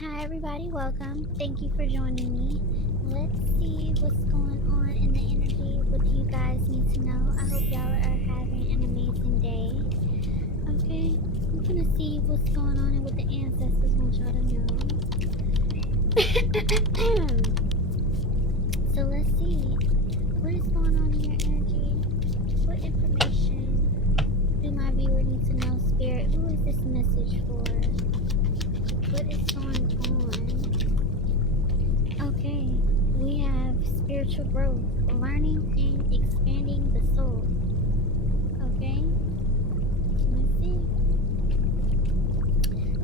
Hi, everybody. Welcome. Thank you for joining me. Let's see what's going on in the energy. What do you guys need to know? I hope y'all are having an amazing day. Okay, I'm gonna see what's going on and what the ancestors want y'all to know. So let's see what is going on in your energy. What information do my viewer need to know? Spirit, who is this message for? What is going on? Okay, we have spiritual growth, learning and expanding the soul. Okay, let's see.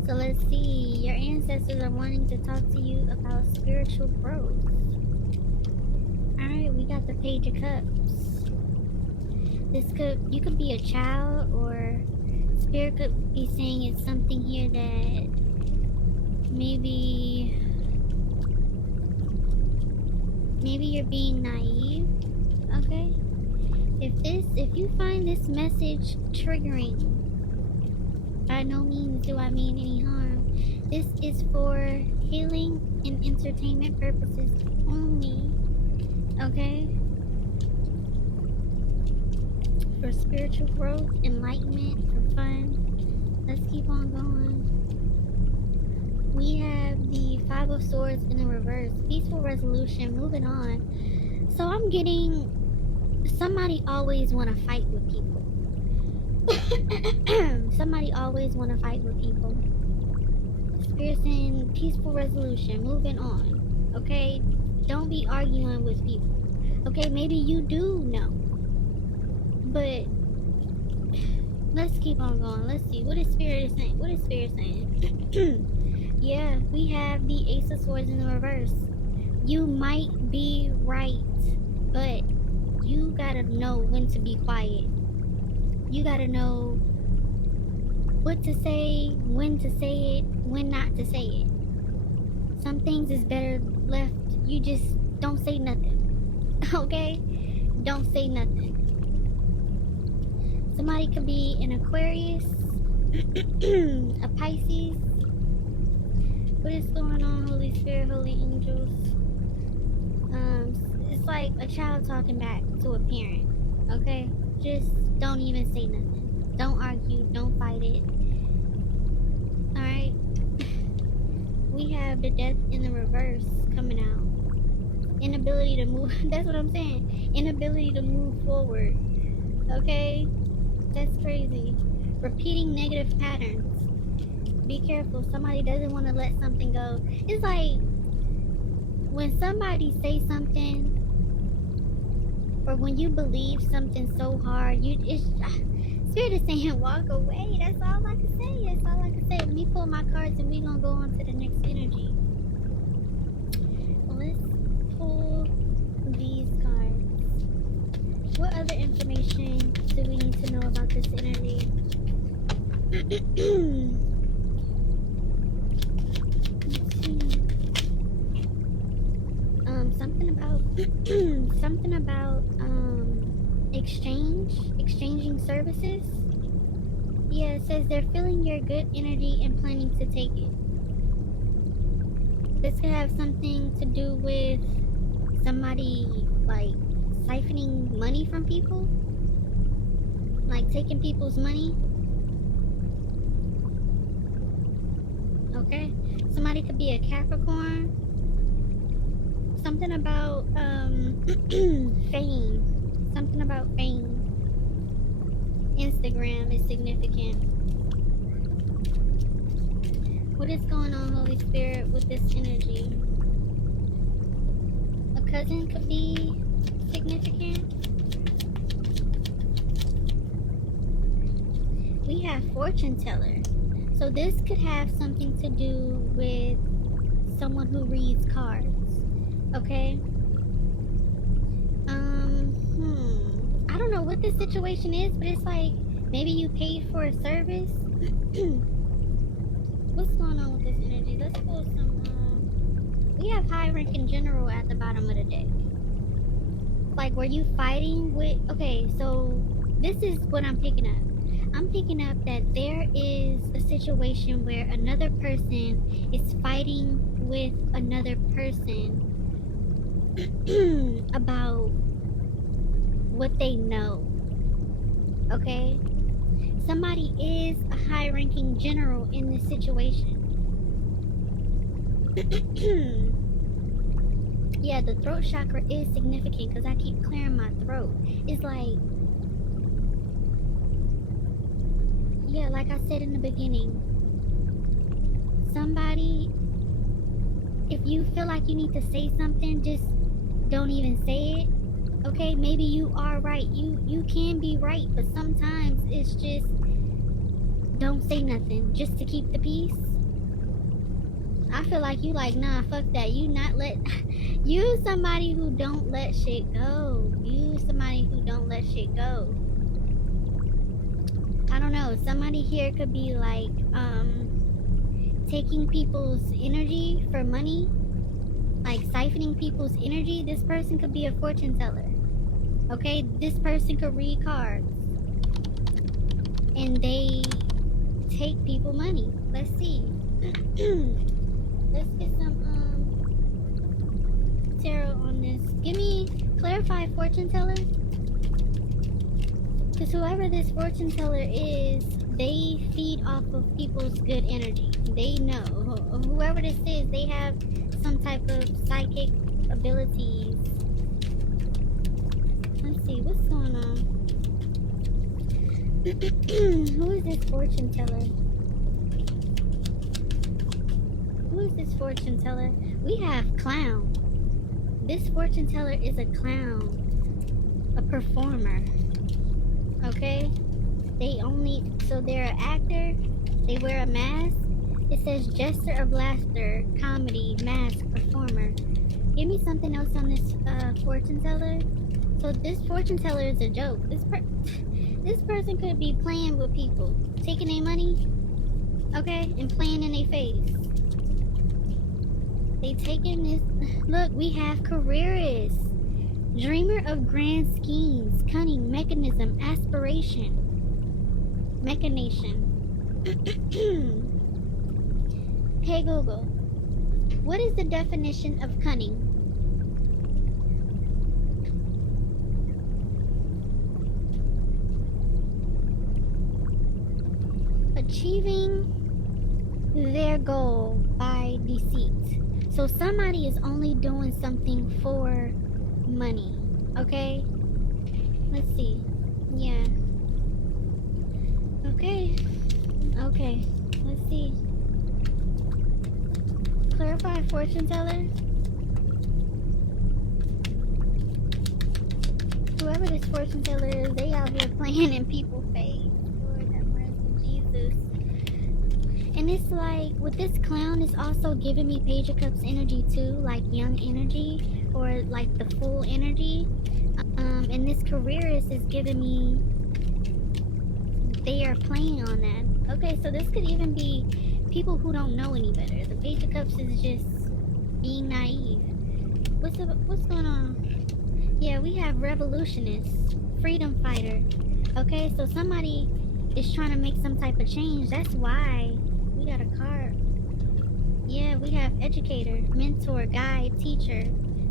So let's see. Your ancestors are wanting to talk to you about spiritual growth. Alright, we got the Page of Cups. You could be a child, or Spirit could be saying it's something here that maybe you're being naive. Okay, if you find this message triggering, by no means do I mean any harm. This is for healing and entertainment purposes only. Okay, for spiritual growth, enlightenment, for fun. Let's keep on going. We have the Five of Swords in the reverse. Peaceful resolution, moving on. So I'm getting, somebody always want to fight with people. Somebody always want to fight with people. Spirit saying peaceful resolution, moving on. Okay, don't be arguing with people. Okay, maybe you do know, but let's keep on going. Let's see what is Spirit saying. What is Spirit saying? Yeah, we have the Ace of Swords in the reverse. You might be right, but you gotta know when to be quiet. You gotta know what to say, when to say it, when not to say it. Some things is better left. You just don't say nothing. Okay? Don't say nothing. Somebody could be an Aquarius, a Pisces. What is going on, Holy Spirit, Holy Angels? It's like a child talking back to a parent. Okay? Just don't even say nothing. Don't argue. Don't fight it. Alright? We have the Death in the reverse coming out. Inability to move. That's what I'm saying. Inability to move forward. Okay? That's crazy. Repeating negative patterns. Be careful. Somebody doesn't want to let something go. It's like when somebody say something, or when you believe something so hard, Spirit is saying walk away. That's all I can say. That's all I can say. Let me pull my cards and we gonna go on to the next energy. Let's pull these cards. What other information do we need to know about this energy? Something about exchanging services. Yeah, it says they're feeling your good energy and planning to take it. This could have something to do with somebody like siphoning money from people, like taking people's money. Okay, somebody could be a Capricorn. Something about fame. Something about fame. Instagram is significant. What is going on, Holy Spirit, with this energy? A cousin could be significant. We have fortune teller. So this could have something to do with someone who reads cards. Okay. I don't know what this situation is, but it's like maybe you paid for a service. What's going on with this energy? Let's pull some. We have high ranking general at the bottom of the deck. Like, were you fighting with? Okay, so this is what I'm picking up. I'm picking up that there is a situation where another person is fighting with another person about what they know. Okay? Somebody is a high ranking general in this situation. Yeah, the throat chakra is significant because I keep clearing my throat. It's like, yeah, like I said in the beginning, somebody, if you feel like you need to say something, just don't even say it. Okay, maybe you are right. You can be right, but sometimes it's just don't say nothing just to keep the peace. I feel like you like, nah, fuck that. You not let you somebody who don't let shit go. You somebody who don't let shit go. I don't know. Somebody here could be like taking people's energy for money, like siphoning people's energy. This person could be a fortune teller. Okay, this person could read cards and they take people money. Let's see. Let's get some tarot on this. Give me clarify fortune teller. Because whoever this fortune teller is, they feed off of people's good energy. They know. Whoever this is, they have some type of psychic abilities. Let's see, what's going on? Who is this fortune teller? Who is this fortune teller? We have clown. This fortune teller is a clown. A performer. Okay? So they're an actor. They wear a mask. It says jester of laughter, comedy, mask, performer. Give me something else on this fortune teller. So this fortune teller is a joke. This person could be playing with people, taking their money, okay, and playing in their face. They taking this. Look, we have careerist, dreamer of grand schemes, cunning, mechanism, aspiration, machination. Hey Google, what is the definition of cunning? Achieving their goal by deceit. So somebody is only doing something for money. Okay? Let's see. Yeah. Okay. Okay. Let's see. Clarify fortune teller. Whoever this fortune teller is, they out here playing in people's face. Lord have mercy, Jesus. And it's like, with this clown, it's also giving me Page of Cups energy too, like young energy, or like the full energy. And this careerist is giving me, they are playing on that. Okay, so this could even be people who don't know any better. The Page of Cups is just being naive. What's going on? Yeah, we have revolutionist, freedom fighter. Okay, so somebody is trying to make some type of change. That's why we got a card. Yeah, we have educator, mentor, guide, teacher.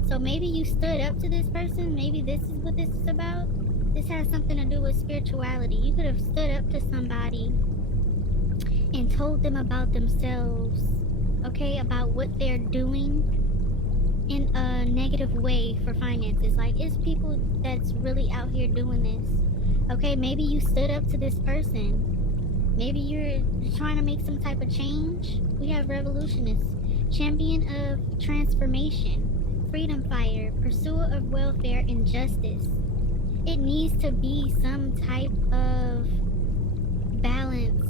So maybe you stood up to this person. Maybe this is what this is about. This has something to do with spirituality. You could have stood up to somebody and told them about themselves, okay, about what they're doing in a negative way for finances. Like, it's people that's really out here doing this. Okay, maybe you stood up to this person. Maybe you're trying to make some type of change. We have revolutionists, champion of transformation, freedom fighter, pursuer of welfare and justice. It needs to be some type of balance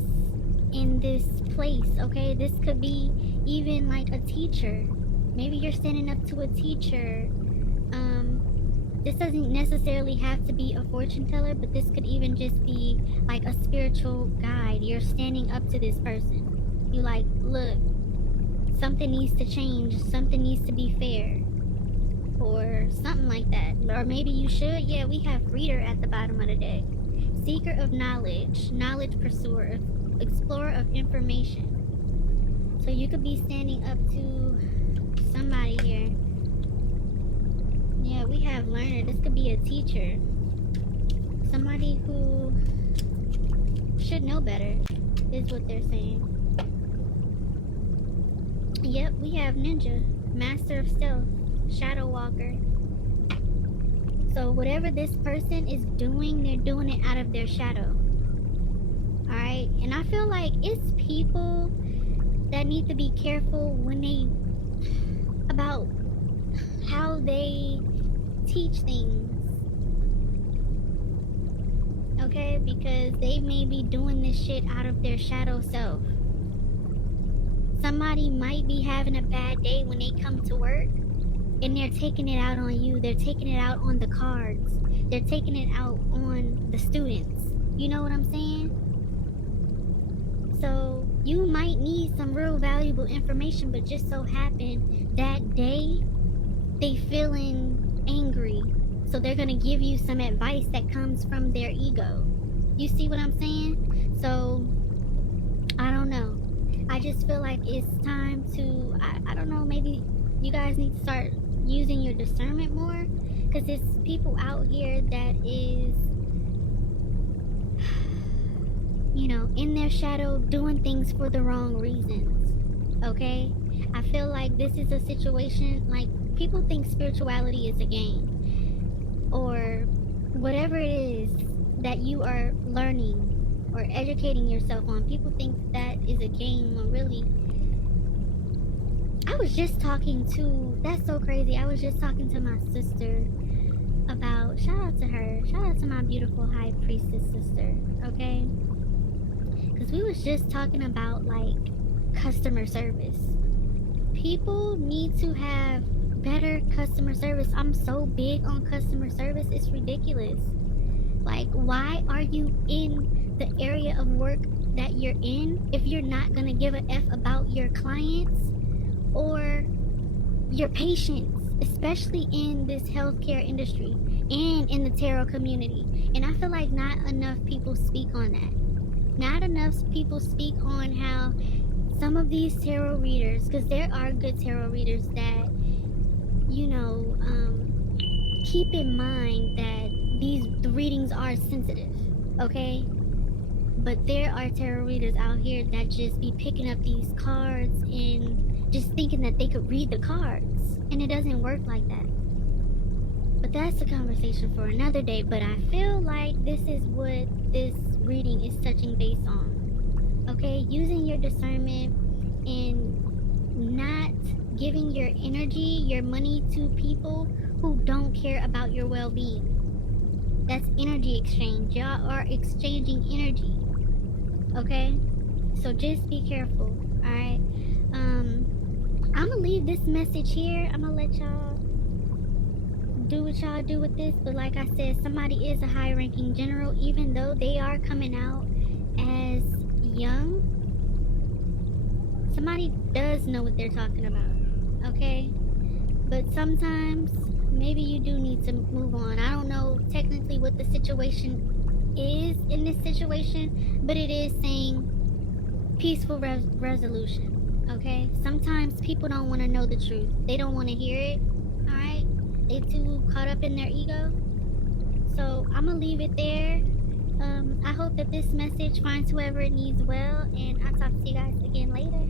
in this place, okay? This could be even like a teacher. Maybe you're standing up to a teacher. This doesn't necessarily have to be a fortune teller, but this could even just be like a spiritual guide. You're standing up to this person. You like, look, something needs to change, something needs to be fair, or something like that. Or maybe you should. Yeah, we have reader at the bottom of the deck. seeker of knowledge, knowledge pursuer, explorer of information. So you could be standing up to somebody here. Yeah, we have learner. This could be a teacher. Somebody who should know better, is what they're saying. Yep, we have ninja, master of stealth, shadow walker. So whatever this person is doing, they're doing it out of their shadow. Alright? And I feel like it's people that need to be careful when they about how they teach things. Okay? Because they may be doing this shit out of their shadow self. Somebody might be having a bad day when they come to work and they're taking it out on you. They're taking it out on the cards. They're taking it out on the students. You know what I'm saying? So you might need some real valuable information, but just so happen that day they feeling angry. So they're gonna give you some advice that comes from their ego. You see what I'm saying? So I don't know. I just feel like it's time to, I don't know, maybe you guys need to start using your discernment more, because it's people out here that is, you know, in their shadow doing things for the wrong reasons. Okay? I feel like this is a situation, like, people think spirituality is a game, or whatever it is that you are learning or educating yourself on. People think that is a game, or really, I was just talking to, that's so crazy, I was just talking to my sister about, shout out to her, shout out to my beautiful high priestess sister, okay? Because we was just talking about, like, customer service. People need to have better customer service. I'm so big on customer service, it's ridiculous. Like, why are you in the area of work that you're in if you're not gonna give a F about your clients or your patients, especially in this healthcare industry and in the tarot community? And I feel like not enough people speak on that. Not enough people speak on how some of these tarot readers, because there are good tarot readers that, you know, keep in mind that the readings are sensitive, okay? But there are tarot readers out here that just be picking up these cards and just thinking that they could read the cards, and it doesn't work like that. But that's a conversation for another day. But I feel like this is what this reading is touching base on, okay? Using your discernment and not giving your energy, your money to people who don't care about your well-being. That's energy exchange. Y'all are exchanging energy, okay? So just be careful, alright? I'm gonna leave this message here. I'm gonna let y'all do what y'all do with this. But like I said, somebody is a high-ranking general, even though they are coming out as young. Somebody does know what they're talking about, okay? But sometimes maybe you do need to move on. I don't know technically what the situation is in this situation, but it is saying peaceful resolution, okay? Sometimes people don't want to know the truth. They don't want to hear it, all right? They too caught up in their ego. So I'm gonna leave it there. I hope that this message finds whoever it needs well, and I'll talk to you guys again later.